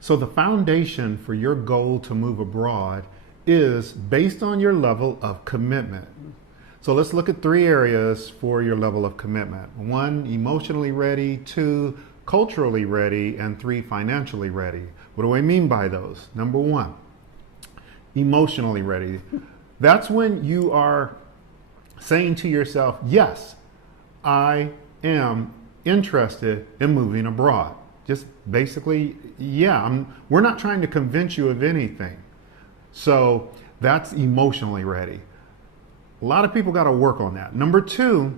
So the foundation for your goal to move abroad is based on your level of commitment. So let's look at three areas for your level of commitment. One, emotionally ready. Two, culturally ready. And three, financially ready. What do I mean by those? Number one, emotionally ready. That's when you are saying to yourself, yes, I am interested in moving abroad. Just basically, yeah, we're not trying to convince you of anything. So that's emotionally ready. A lot of people got to work on that. Number two,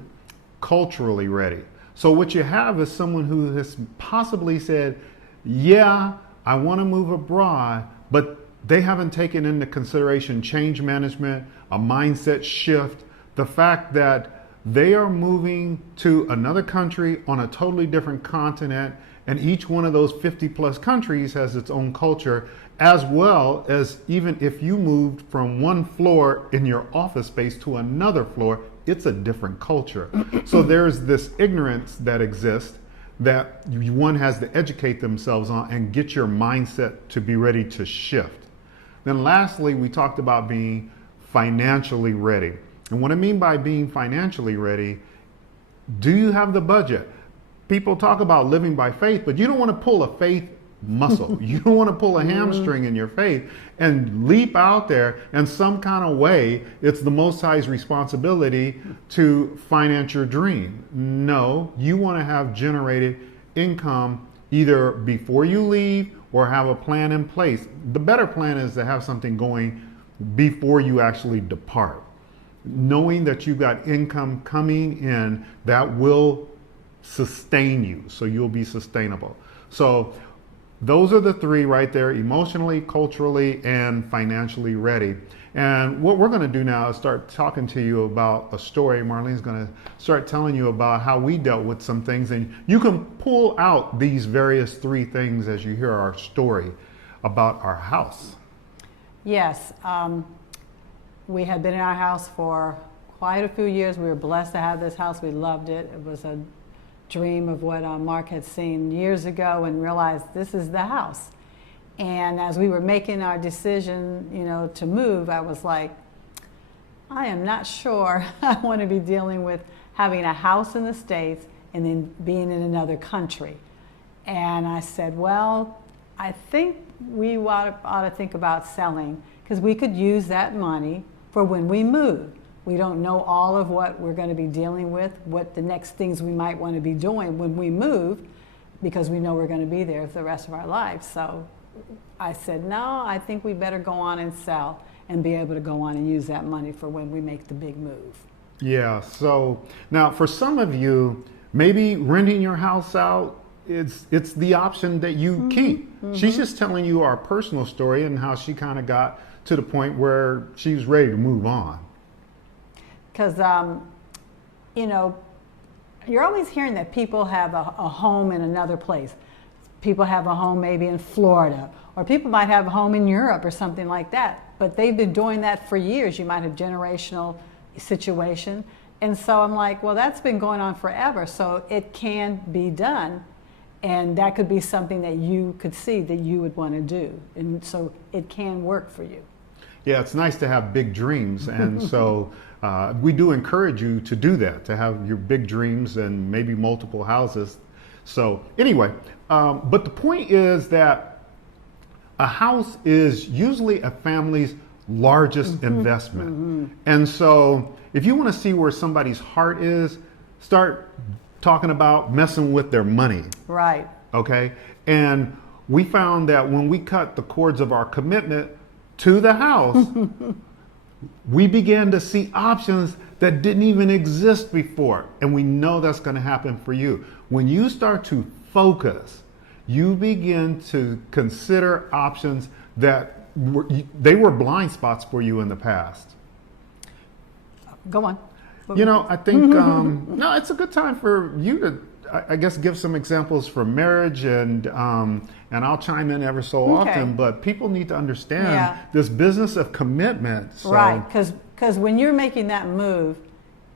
culturally ready. So what you have is someone who has possibly said, yeah, I want to move abroad, but they haven't taken into consideration change management, a mindset shift, the fact that they are moving to another country on a totally different continent, and each one of those 50 plus countries has its own culture, as well as even if you moved from one floor in your office space to another floor, it's a different culture. So there's this ignorance that exists that one has to educate themselves on and get your mindset to be ready to shift. Then lastly, we talked about being financially ready. And what I mean by being financially ready, do you have the budget? People talk about living by faith, but you don't want to pull a faith muscle. You don't want to pull a hamstring in your faith and leap out there and some kind of way it's the Most High's responsibility to finance your dream. No, you want to have generated income either before you leave or have a plan in place. The better plan is to have something going before you actually depart, knowing that you've got income coming in that will sustain you, so you'll be sustainable. So those are the three right there: emotionally, culturally, and financially ready. And what we're going to do now is start talking to you about a story. Marlene's going to start telling you about how we dealt with some things, and you can pull out these various three things as you hear our story about our house. Yes, we had been in our house for quite a few years. We were blessed to have this house. We loved it. It was a dream of what Mark had seen years ago and realized this is the house. And as we were making our decision, to move, I was like, I am not sure I want to be dealing with having a house in the States and then being in another country. And I said, well, I think we ought to think about selling, because we could use that money for when we move. We don't know all of what we're going to be dealing with, what the next things we might want to be doing when we move, because we know we're going to be there for the rest of our lives. So I said, no, I think we better go on and sell and be able to go on and use that money for when we make the big move. Yeah, so now for some of you, maybe renting your house out, it's the option that you keep. She's just telling you our personal story and how she kind of got to the point where she was ready to move on. Because, you're always hearing that people have a home in another place. People have a home maybe in Florida, or people might have a home in Europe or something like that. But they've been doing that for years. You might have generational situation. And so I'm like, well, that's been going on forever. So it can be done. And that could be something that you could see that you would want to do. And so it can work for you. Yeah, it's nice to have big dreams. And so we do encourage you to do that, to have your big dreams and maybe multiple houses. So anyway, but the point is that a house is usually a family's largest investment. And so if you want to see where somebody's heart is, start talking about messing with their money. Right. Okay. And we found that when we cut the cords of our commitment to the house, we began to see options that didn't even exist before. And we know that's going to happen for you. When you start to focus, you begin to consider options that they were blind spots for you in the past. Go on. I think, no, it's a good time for you to, I guess, give some examples from marriage, and I'll chime in ever so often, but people need to understand this business of commitment. So. Right, because when you're making that move,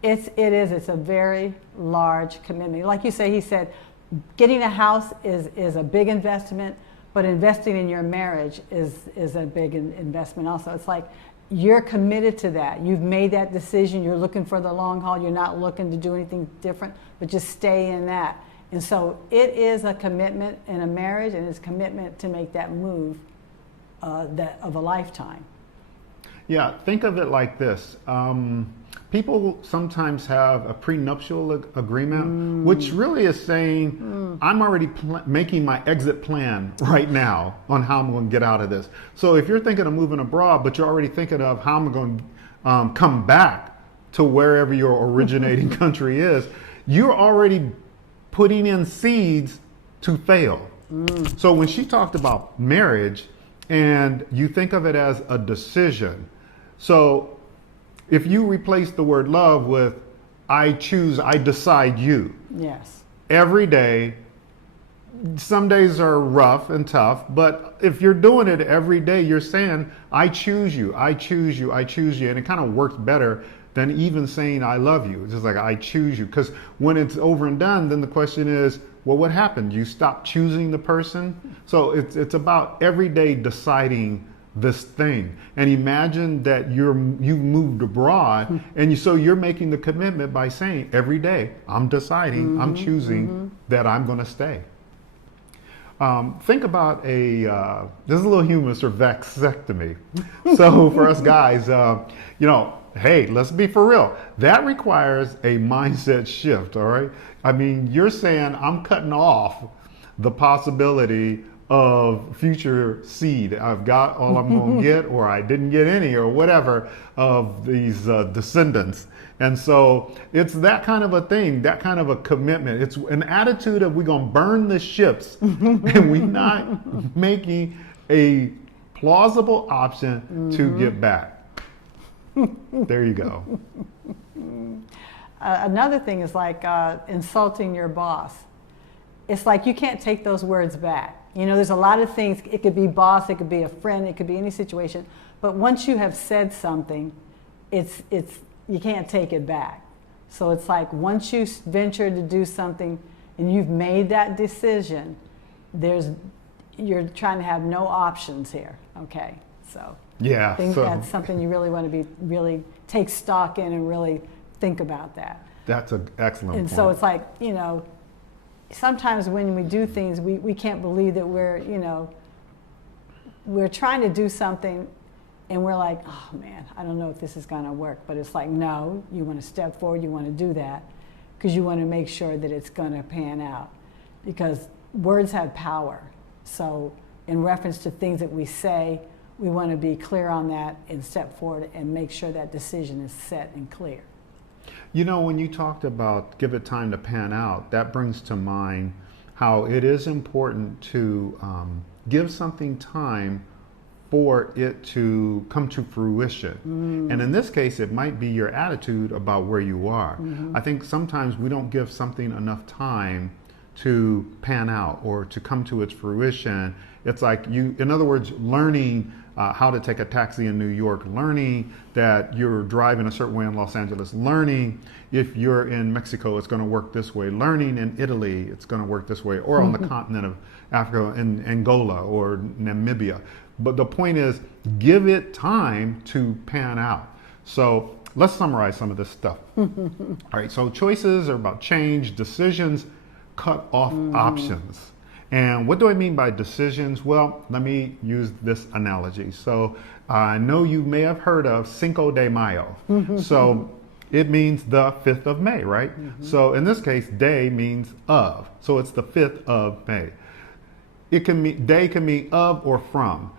it's a very large commitment. Like you say, he said, getting a house is a big investment, But investing in your marriage is a big investment also. It's like you're committed to that. You've made that decision. You're looking for the long haul. You're not looking to do anything different, but just stay in that. And so it is a commitment in a marriage, and it's a commitment to make that move of a lifetime. Yeah, think of it like this. People sometimes have a prenuptial agreement, which really is saying, I'm already making my exit plan right now on how I'm going to get out of this. So if you're thinking of moving abroad, but you're already thinking of how I'm going to come back to wherever your originating country is, you're already putting in seeds to fail. So when she talked about marriage, and you think of it as a decision, so if you replace the word love with I choose, I decide you. Yes. Every day, some days are rough and tough, but if you're doing it every day, you're saying, I choose you, I choose you, I choose you. And it kind of works better than even saying I love you. It's just like I choose you. Because when it's over and done, then the question is, well, what happened? You stopped choosing the person? So it's about every day deciding this thing. And imagine that you've moved abroad, and so you're making the commitment by saying every day, I'm deciding, I'm choosing that I'm going to stay. Think about this is a little humorous, or vasectomy. So for us guys, hey, let's be for real. That requires a mindset shift, all right? I mean, you're saying I'm cutting off the possibility of future seed. I've got all I'm going to get, or I didn't get any, or whatever, of these descendants. And so it's that kind of a thing, that kind of a commitment. It's an attitude of we're going to burn the ships and we're not making a plausible option to get back. There you go. Another thing is like insulting your boss. It's like you can't take those words back. You know, there's a lot of things. It could be boss, it could be a friend, it could be any situation. But once you have said something, it's you can't take it back. So it's like once you venture to do something and you've made that decision, you're trying to have no options here. Okay, so yeah, I think that's something you really want to really take stock in and really think about that. That's an excellent and point. So it's like, sometimes when we do things, we can't believe that we're trying to do something and we're like, oh man, I don't know if this is going to work. But it's like, no, you want to step forward, you want to do that because you want to make sure that it's going to pan out, because words have power. So in reference to things that we say, we want to be clear on that and step forward and make sure that decision is set and clear. When you talked about give it time to pan out, that brings to mind how it is important to give something time for it to come to fruition. And in this case, it might be your attitude about where you are. I think sometimes we don't give something enough time to pan out or to come to its fruition. It's like in other words, learning how to take a taxi in New York, learning that you're driving a certain way in Los Angeles, learning if you're in Mexico, it's going to work this way, learning in Italy, it's going to work this way, or on the continent of Africa, in Angola or Namibia. But the point is, give it time to pan out. So let's summarize some of this stuff. All right, so choices are about change, decisions cut off options. And what do I mean by decisions? Well, let me use this analogy. So I know you may have heard of Cinco de Mayo. So it means the 5th of May, right? So in this case, day means of. So it's the 5th of May. Day can mean of or from.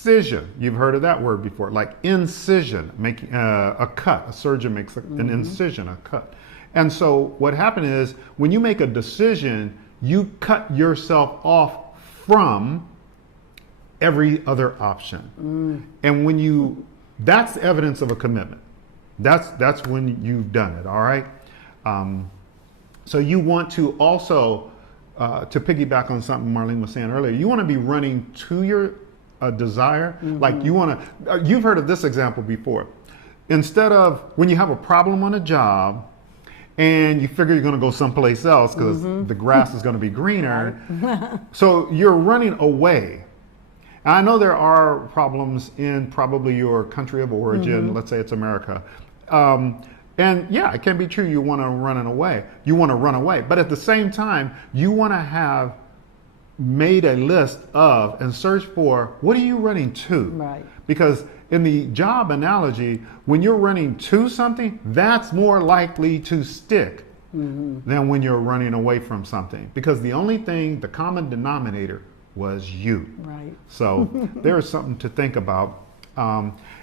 Incision, you've heard of that word before, like incision, making a cut. A surgeon makes an incision, a cut. And so what happened is when you make a decision, you cut yourself off from every other option. And that's evidence of a commitment. That's when you've done it, all right? So you want to also, to piggyback on something Marlene was saying earlier, you want to be running to your desire. Like you've heard of this example before. Instead of when you have a problem on a job and you figure you're going to go someplace else because the grass is going to be greener. So you're running away. And I know there are problems in probably your country of origin. Let's say it's America. And yeah, it can be true. You want to run away. You want to run away. But at the same time, you want to have made a list of and search for, what are you running to? Right. Because in the job analogy, when you're running to something, that's more likely to stick than when you're running away from something. Because the only thing, the common denominator was you. Right. So there is something to think about.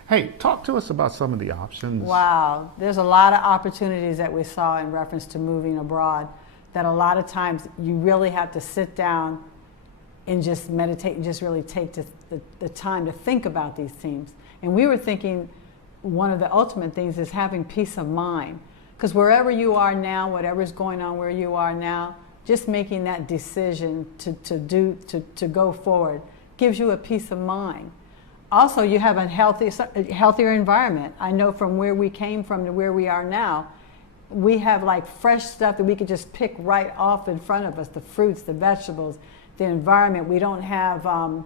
Hey, talk to us about some of the options. Wow, there's a lot of opportunities that we saw in reference to moving abroad that a lot of times you really have to sit down and just meditate and just really take the time to think about these things. And we were thinking one of the ultimate things is having peace of mind. Because wherever you are now, whatever's going on where you are now, just making that decision to go forward gives you a peace of mind. Also, you have a healthier environment. I know from where we came from to where we are now, we have like fresh stuff that we could just pick right off in front of us, the fruits, the vegetables, the environment. We don't have a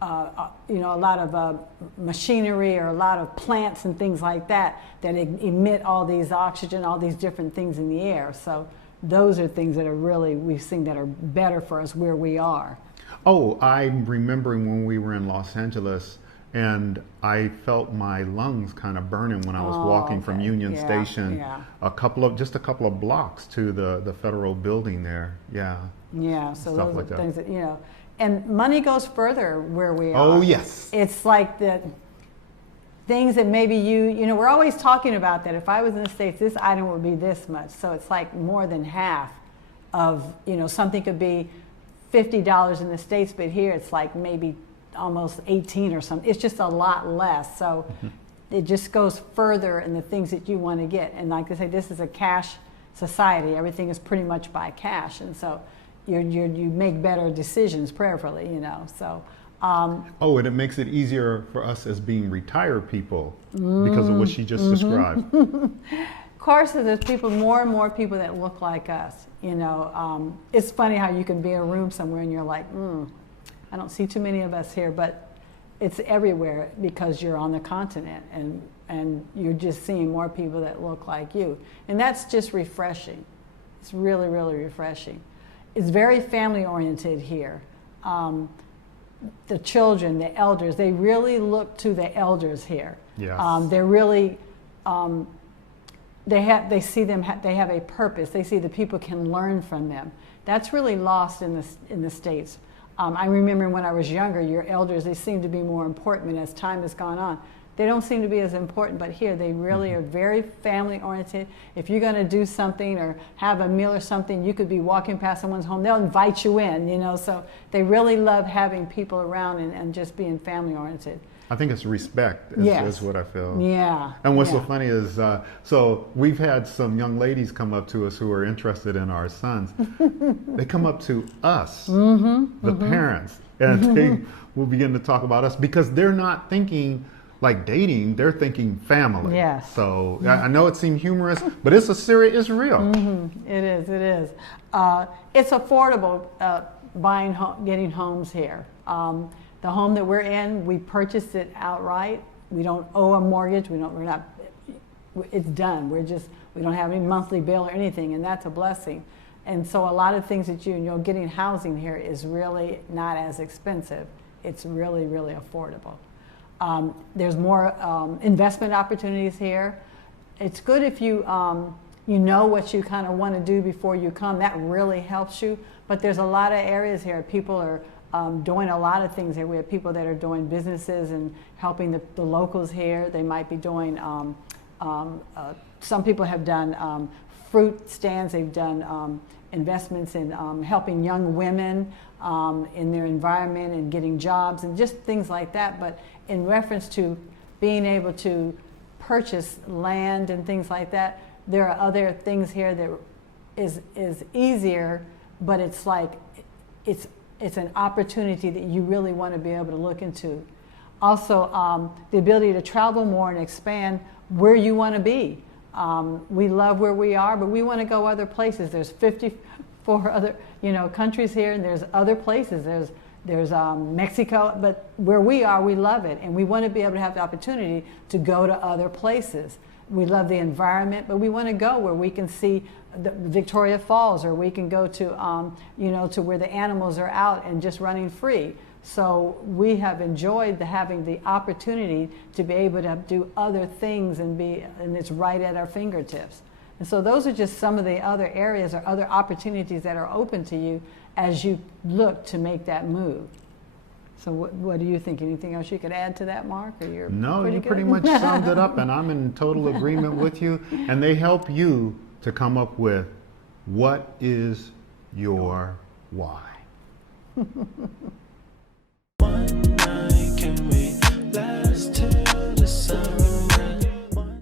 lot of machinery or a lot of plants and things like that emit all these oxygen, all these different things in the air. So those are things that are really, we've seen that are better for us where we are. Oh, I'm remembering when we were in Los Angeles and I felt my lungs kind of burning when I was walking from Union Station, just a couple of blocks to the federal building there. Yeah. Yeah, so Stuff those like are that. things that, and money goes further where we are. Oh, yes. It's like the things that maybe we're always talking about that. If I was in the States, this item would be this much. So it's like more than half of, something could be $50 in the States, but here it's like maybe almost 18 or something. It's just a lot less. So it just goes further in the things that you want to get. And like I say, this is a cash society. Everything is pretty much by cash. And so you make better decisions prayerfully, So. And it makes it easier for us as being retired people because of what she just described. Of course, there's more and more people that look like us. It's funny how you can be in a room somewhere and you're like, I don't see too many of us here, but it's everywhere because you're on the continent and you're just seeing more people that look like you. And that's just refreshing. It's really, really refreshing. It's very family oriented here. The children, the elders, they really look to the elders here. Yes. They're really, they have a purpose. They see that people can learn from them. That's really lost in the States. I remember when I was younger, your elders, they seem to be more important, and as time has gone on, they don't seem to be as important, but here they really are very family oriented. If you're going to do something or have a meal or something, you could be walking past someone's home, they'll invite you in, so they really love having people around and just being family oriented. I think it's respect is what I feel. Yeah. And what's so funny is, so we've had some young ladies come up to us who are interested in our sons. They come up to us, the parents, and they will begin to talk about us because they're not thinking like dating, they're thinking family. Yes. So I know it seemed humorous, but it's it's real. It is. It's affordable getting homes here. The home that we're in, we purchased it outright. We don't owe a mortgage. It's done. We don't have any monthly bill or anything, and that's a blessing. And so a lot of things that getting housing here is really not as expensive. It's really, really affordable. There's more investment opportunities here. It's good if you know what you kind of want to do before you come. That really helps you. But there's a lot of areas here. People are doing a lot of things here. We have people that are doing businesses and helping the locals here. They might be doing, some people have done fruit stands. They've done investments in helping young women in their environment and getting jobs and just things like that. But in reference to being able to purchase land and things like that, there are other things here that is easier, but it's like it's an opportunity that you really want to be able to look into. Also, the ability to travel more and expand where you want to be. We love where we are, but we want to go other places. There's 54 other, countries here, and there's other places. There's Mexico, but where we are, we love it, and we want to be able to have the opportunity to go to other places. We love the environment, but we want to go where we can see the Victoria Falls, or we can go to, to where the animals are out and just running free. So we have enjoyed having the opportunity to be able to do other things and it's right at our fingertips. And so those are just some of the other areas or other opportunities that are open to you as you look to make that move. So what do you think? Anything else you could add to that, Mark? Or you're No, you good? pretty much summed it up, and I'm in total agreement with you. And they help you to come up with what is your why. One night can